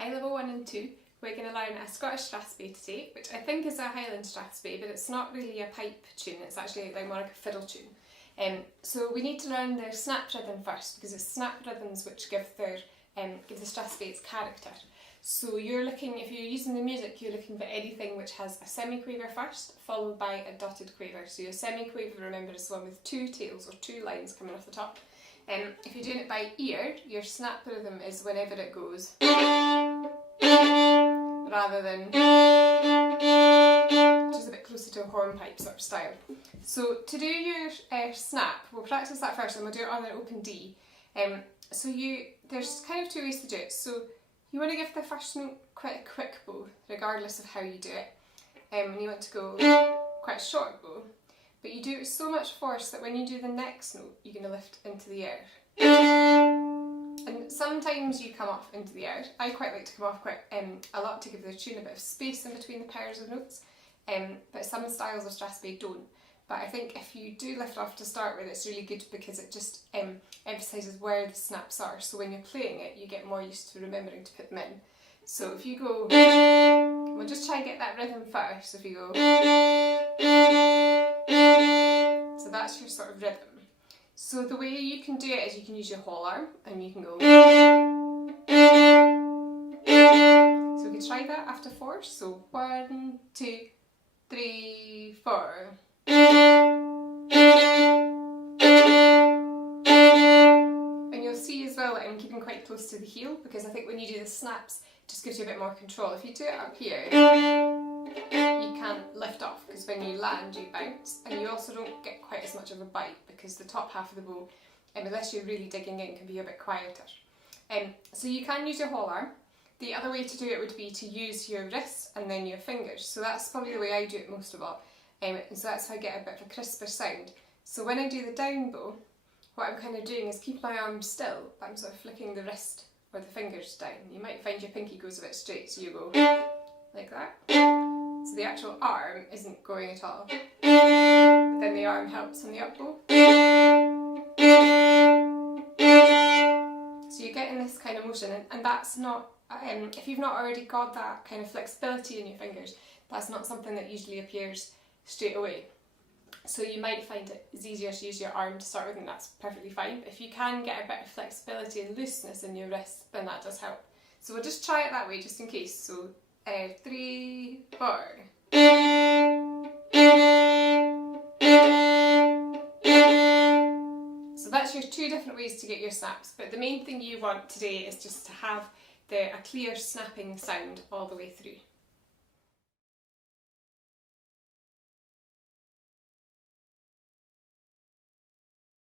High level 1 and 2, we're going to learn a Scottish Strathspey today, which I think is a Highland Strathspey, but it's not really a pipe tune, it's actually like more like a fiddle tune. So we need to learn their snap rhythm first, because it's snap rhythms which give the Strathspey its character. So you're looking, if you're using the music, you're looking for anything which has a semi-quaver first, followed by a dotted quaver. So your semi-quaver, remember, is the one with two tails or two lines coming off the top. If you're doing it by ear, your snap rhythm is whenever it goes, rather than, which is a bit closer to a hornpipe sort of style. So to do your snap, we'll practice that first and we'll do it on an open D. There's kind of two ways to do it. So you want to give the first note quite a quick bow, regardless of how you do it. And you want to go quite a short bow. But you do it with so much force that when you do the next note, you're going to lift into the air. And sometimes you come off into the air. I quite like to come off quite a lot to give the tune a bit of space in between the pairs of notes. But some styles of Strathspey don't. But I think if you do lift off to start with, it's really good because it just emphasises where the snaps are. So when you're playing it, you get more used to remembering to put them in. So if you go, we'll just try and get that rhythm first. If you go, so that's your sort of rhythm. So the way you can do it is you can use your whole arm and you can go. So we can try that after 4. So 1, 2, 3, 4. And you'll see as well that I'm keeping quite close to the heel, because I think when you do the snaps, it just gives you a bit more control. If you do it up here, you can't lift off, because when you land you bounce, and you also don't get quite as much of a bite because the top half of the bow, unless you're really digging in, can be a bit quieter. So you can use your whole arm. The other way to do it would be to use your wrist and then your fingers. So that's probably the way I do it most of all. And so that's how I get a bit of a crisper sound. So when I do the down bow, what I'm kind of doing is keep my arm still, but I'm sort of flicking the wrist or the fingers down. You might find your pinky goes a bit straight, so you go like that. So the actual arm isn't going at all, but then the arm helps on the up bow. So you're getting this kind of motion, and that's not, if you've not already got that kind of flexibility in your fingers, that's not something that usually appears straight away. So you might find it is easier to use your arm to start with, and that's perfectly fine. But if you can get a bit of flexibility and looseness in your wrist, then that does help. So we'll just try it that way just in case. So 3, 4. So that's your 2 different ways to get your snaps, but the main thing you want today is just to have a clear snapping sound all the way through.